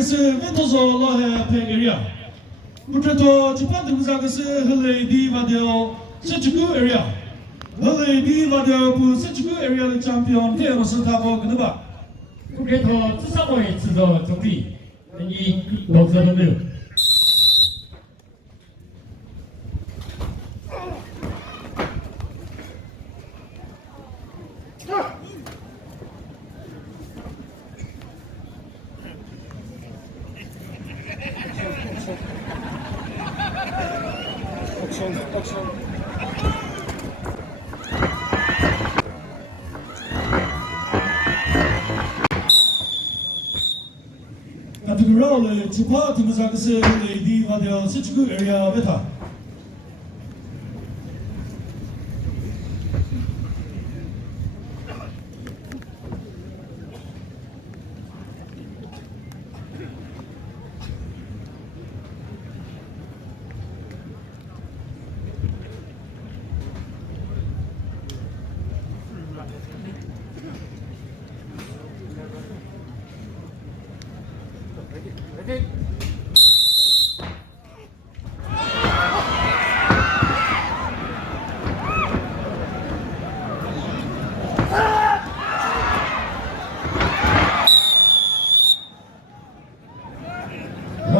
그것을 멘토솔로해 페게리아 부터도 주파등사 그것을 흘레디 바디오 세축구 에리아 흘레디 바디오 부 세축구 에리아의 챔피언 테어로스 타고 그누바 국회터 추사모의 지도 정리 이 녹서는 같은 걸로 주파등사 그것을 흘레디 바디오 세축구 에리아 베타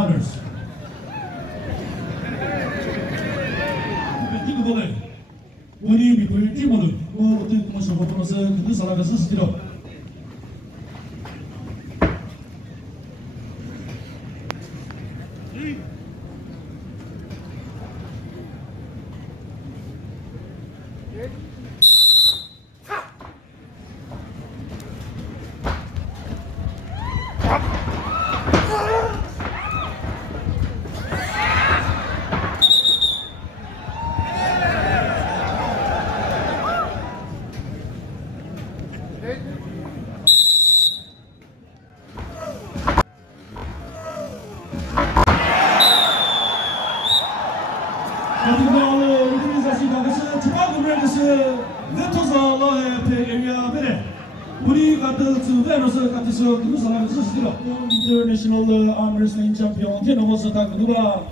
runners 이거 보네 원이 미불 팀원은 뭐 어떻게 그것을 보면서 그 사람을 스스로 같은 걸로 리프리사시가 그것을 주파금을 그것을 멘토솔로해 페게리아 베레 우리 같은 주베로서 같이서 그 사람을 스스로 인터내셔널 아머레슬링 챔피언 테너로서 다 그누가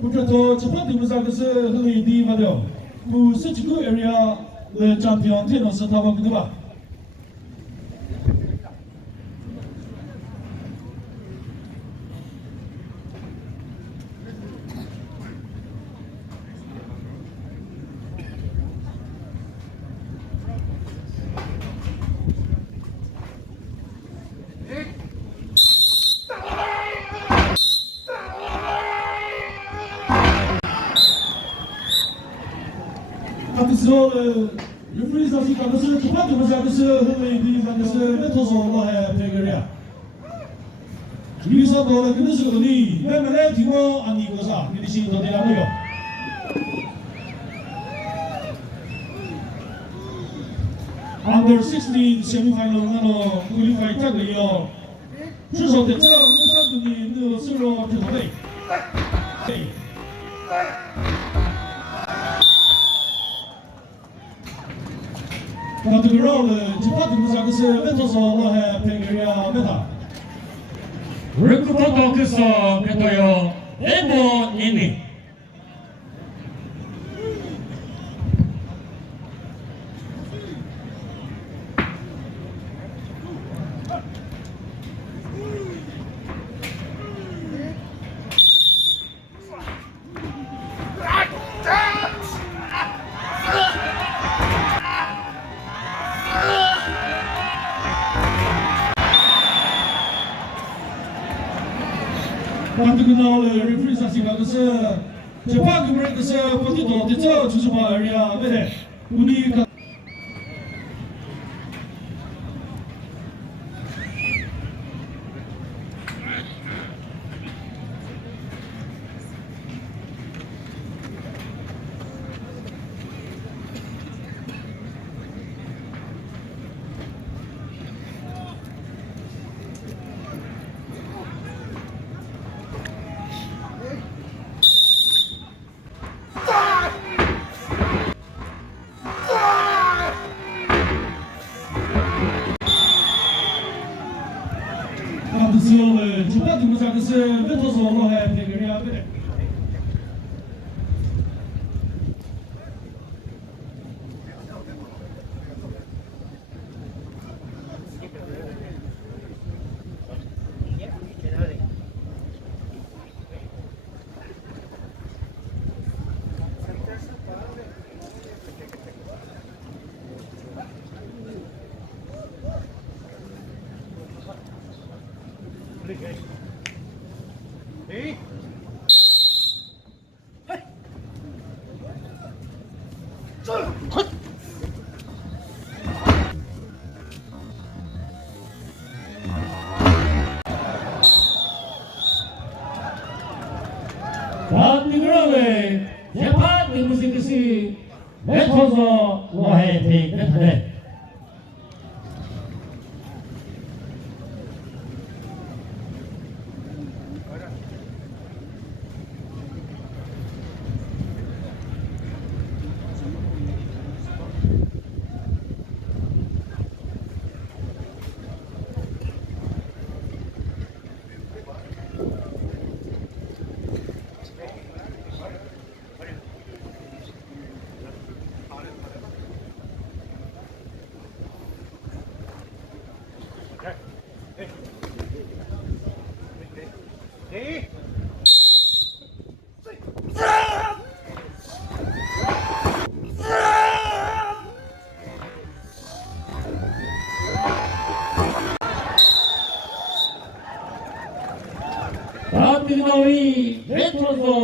부터도 주파등사 그것을 흘레디 바디오 부 세축구 에리아 챔피언 테너로서 다 그누가 같은 리프리사시가 그것을 주파등사 그것을 흘레디 바디오 멘토솔로해 페게리아 여기서 너는 그것을 어디 매매에 뒤모 아니고사 미리시 더 되라고요. Under 16 semifinal 나노 퀄리파이 타고요. 출소 대처 무사분이 너 스로 들어오네. 같은 걸로 주파등사 그것을 멘토솔로해 페게리아 메타 르크포토 크소 베토요 에보 니니 같은 걸로 리프리사시가 그것을 주파금을 그것을 버티도 대처 주주파 에리아 베레 우리 자 그것은 흩어서 올라해 대결이야 그래. 대한민국의 재판 임무실것이 맺혀서 와해 대결하네. 대한민국의 레토로서